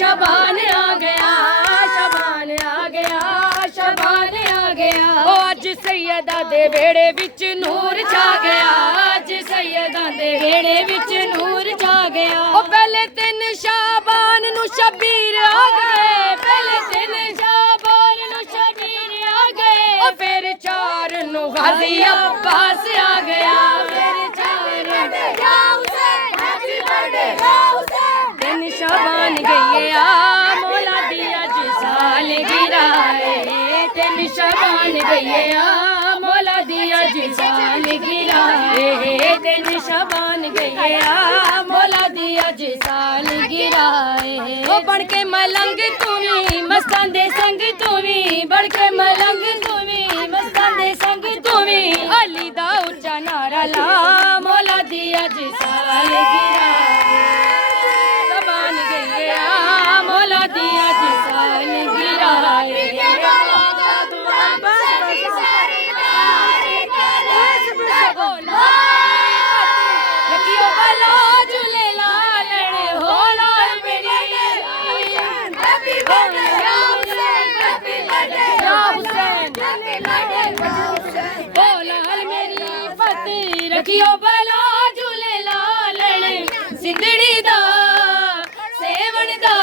शबान आ गया, शबान आ गया, शबान आ गया। ओ अज सैयदा दे बेड़े विच नूर छा गया, अज सैयदा दे बेड़े विच नूर छा गया। ओ पहले दिन शाबान नू शबीर आ गए, पहले दिन शाबान नू शबीर आ गए। ओ फिर 4 नू गाजी अब्बास आ गया, फिर 4 या हुसैन हैप्पी बर्थडे या हुसैन। दिन शाबान गई आ मौला दी अज साल गिराए, दिन शाबान गई आ मौला दी अज साल गिराए, दिन शाबान गई आ मौला दी अज साल गिराए। ओ बन के मलंग तूवी मस्तां दे संग तूवी, बन के मलंग तूवी मस्तां दे संग तूवी। अली दा उच्चा नारा ला मौला दी अज साल गिराए, शबान गई आ मौला दी अज साल गिराए। रखियो भला झूले लालण हो लाल मेरी, हैप्पी बर्थडे या हुसैन, हैप्पी बर्थडे या हुसैन, हैप्पी बर्थडे या हुसैन। ओ लाल मेरी पति रखियो भला झूले लालण, सिंधड़ी दा सेवन दा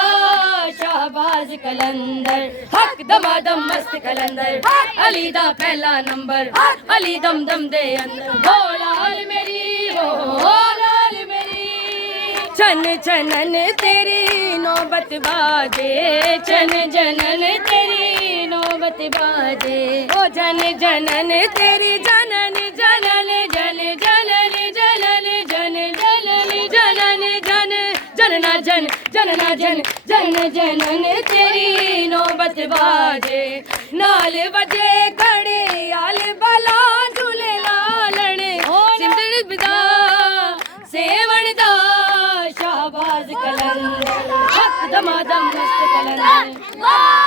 शाहबाज कलंदर, हक दमादम मस्त कलंदर, अली दा पहला नंबर, अली दम दम दे अंदर। ओ लाल मेरी ओ लाल मेरी, छन छनन तेरी नौबत बाजे, छन जनन तेरी नौबत बाजे। ओ जन जनन तेरी जनन जनन जन जनन जनन जन जनन जनन जन जनना जन जनना जन जन जनन तेरी नौबत बाजे। नाल वजे खड़े आल बला झूले लालण, सिंधड़ बिदा सेवन दा शाहबाज कलंदर, हक दमादम मस्त कलंदर।